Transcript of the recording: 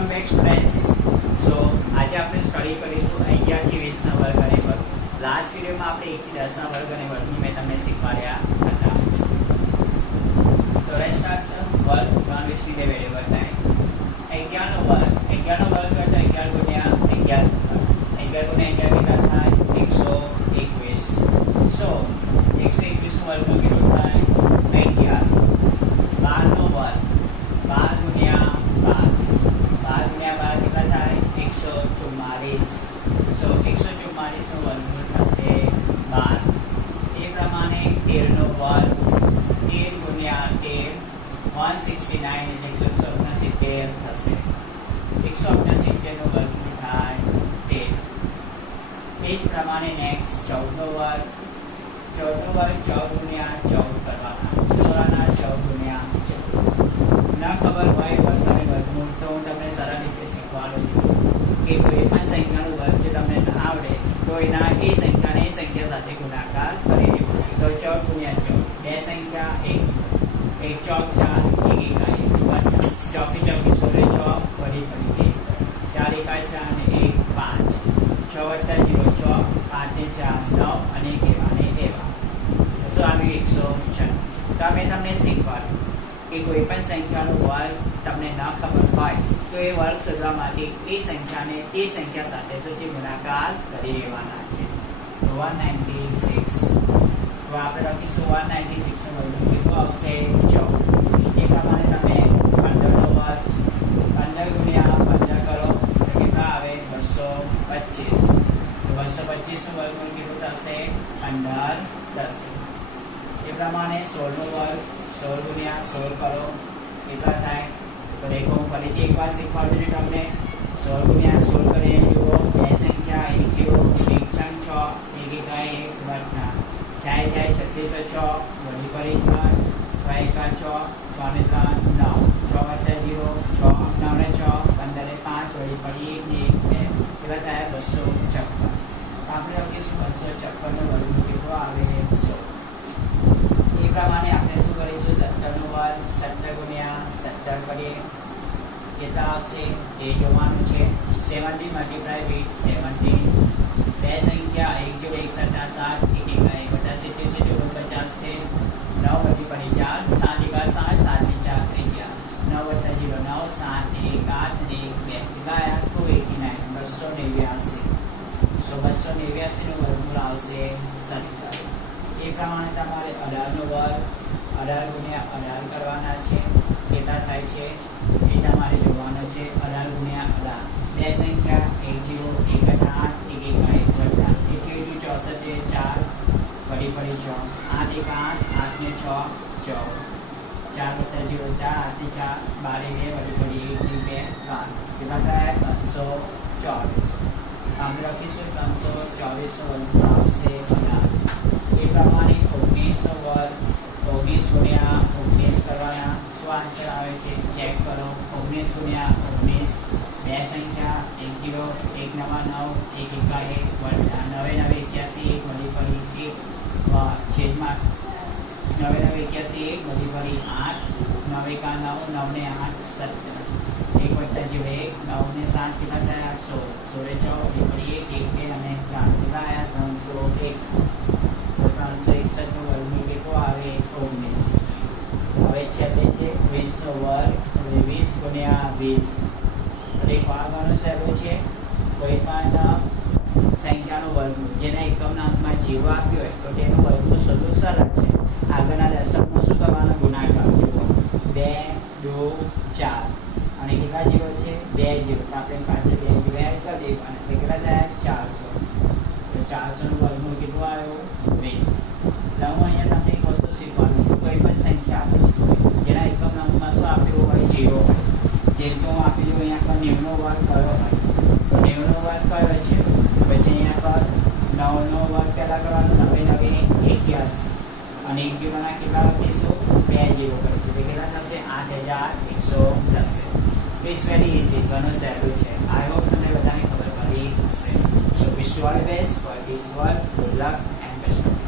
Welcome back students. સો આજે આપણે study કરીશું 11 થી 20 ના વર્ગ અને વર્ગ. લાસ્ટ વિડીયોમાં આપણે 1 થી 10 ના વર્ગ અને વર્ગની મેં તમને શીખવાડ્યા હતા. તો લેટ્સ સ્ટાર્ટ વર્ગ 1 which need a variable time. 11 નો વર્ગ કરતા 11 ગુણ્યા 11 કેટલા થાય 121. સો 121 નો વર્ગ કેટલો થાય 11. 12 નો વર્ગ 12 ગુણ્યા 12 કેટલા થાય 144. સો 144 નો વર્ગમૂળ થશે 12. એ પ્રમાણે 13 નો વર્ગ 13 ગુણ્યા 13 169 એટલે 169 થશે. 169 નો વર્ગમૂળ થાય 13. એ જ પ્રમાણે નેક્સ્ટ 14 નો વર્ગ 14 ગુણ્યા 14 કરવાના 14 ગુણ્યા 14. ના ખબર હોય વર્ગ અને વર્ગમૂળ તો હું તમને સરળ રીતે શીખવાડું છું કે કોઈ પણ સંખ્યાનો વર્ગ જો તમને ના આવડે તો એના એ સંખ્યાને એ સંખ્યા સાથે ગુણાકાર કરી દેવો. તો 14 ગુણ્યા 14 બે સંખ્યા એક ચોક 4 એક એકાઈ 1 ચોકી ચોકી 16 વળી પડી 4 એકાઈ 4 ને 1 5 6 વત્તા 0 6 5 ને 4 9 અને 1 એવા તો આવી 106. તો મેં તમને શીખવાડ્યું કે કોઈ પણ સંખ્યાનો વર્ગ તમને ન ખબર હોય તો એ વર્ગ શોધવા માટે એ સંખ્યાને તે સંખ્યા સાથે સુધી ગુણાકાર કરી લેવાના છે. તો 196. તો આપણે લખીશું 196 નો વર્ગ કેટલો આવશે 14. એ પ્રમાણે તમે 15 નો વર્ગ 15 ગુણ્યા 15 કરો તો કેટલા આવે 225. તો 225 નો વર્ગમૂળ કેટલો થશે 15 થશે. એ પ્રમાણે 16 નો વર્ગ 16 ગુણ્યા 16 કરો કેટલા થાય તો દેખો હું ફરીથી એકવાર શીખવાડું છું તમને. 16 ગુણ્યા 16 કરીએ જુઓ બે સંખ્યા એક જીરો 1 6 6 1 એકાઈ 1 વત્તા 6 6 36 6 વળી પડી 6 એકા 6 6 ને 3 9 6 વત્તા 0 6 9 ને 6 15 ને 5 વળી પડી 1 ને 1 કેટલા થાય 256. આપણે લખીશું 256 નો વર્ગમૂળ કેટલો આવે 100. એ પ્રમાણે આપણે શું કરીશું 17 નો વર્ગ 17 ગુણ્યા 17 કરીએ કેટલા આવશે એ જોવાનું છે. 17 મલ્ટીપ્લાય વિથ 17 બે સંખ્યા 1 જોડે 1 7 7 1 એકા 1 વત્તા 70 49 છે 9 વધી પડી 4 7 એકા 7 7 ને 4 થઈ ગયા 9 વત્તા 0 9 7 1 8 1 2 ગયા 289 289. સો 289 નો વર્ગમૂળ આવશે 17. એ પ્રમાણે તમારે 18 નો વર્ગ 18 ગુણ્યા 18 કરવાના છે કેટલા થાય છે એ તમારે જોવાનો છે. 18 ગુણ્યા 18 બે સંખ્યા 1 0 1 8 1 1 વત્તા 1 64 4 વળી પડી 6 8 1 8 8 ને 6 14 4 વત્તા 0 4 8 ને 4 12 2 વળી પડી 1 2 3 કેટલા થાય 324. આપણે લખીશું 324 નો વર્ગ આવશે 18. એ પ્રમાણે 19 નો વર્ગ 19 ગુણ્યા 19 કરવાના શું આન્સર આવે છે ચેક કરો. 19 ગુણ્યા 19 બે સંખ્યા 1 0 1 9 9 1 એકા 1 વત્તા 9 9 81 વળી પડી 1 છેદમાં 9 9 81 વળી પડી 8 9 એકા 9 9 ને 8 17 1 વત્તા 0 1 9 ને 7 કેટલા થયા 16 16 વળી પડી 1 1 અને 3 કેટલા આવ્યા 361. 361 નો વર્ગમૂળ કેટલો આવે 19. હવે છેલ્લે છે 20 નો વર્ગ. હવે 20 ગુણ્યા 20 દેખો આગળનો સહેલો છે કોઈ પણ સંખ્યાનો વર્ગમૂળ જેના એકમના અંકમાં 0 આપ્યો હોય તો તેનો વર્ગમૂળ શોધવું સરળ છે. આગળના દશકમાં શું કરવાનો ગુણાકાર જુઓ 2 2 4 અને કેટલા 0 છે 2 0 તો આપણે પાછળ 2 0 એડ કરી દેવાના એટલે કેટલા થાય 400. તો 400 નો વર્ગમૂળ કેટલો આવ્યો 20. એટલે હું અહીંયા તમને એક વસ્તુ શીખવાનું છું. કોઈ પણ સંખ્યા આપેલી હોય જેના એકમના અંકમાં શું આપેલું હોય 0 હોય. જેમ કે હું આપી દઉં અહીંયા પર 90 નો વર્ગ કયો હોય તો 90 નો વર્ગ કયો છે પછી અહીંયા પર 9 નો વર્ગ પહેલાં કરવાનો 9 9 81 અને 1 0 કેટલા લખીશું 2 0 કરીશું તો કેટલા થશે 8110 થશે. It's very easy. ઘણું સહેલું છે. આઈ હોપ તમને બધાને ખબર પડી હશે. So wish you all the best for this work. Good luck and best.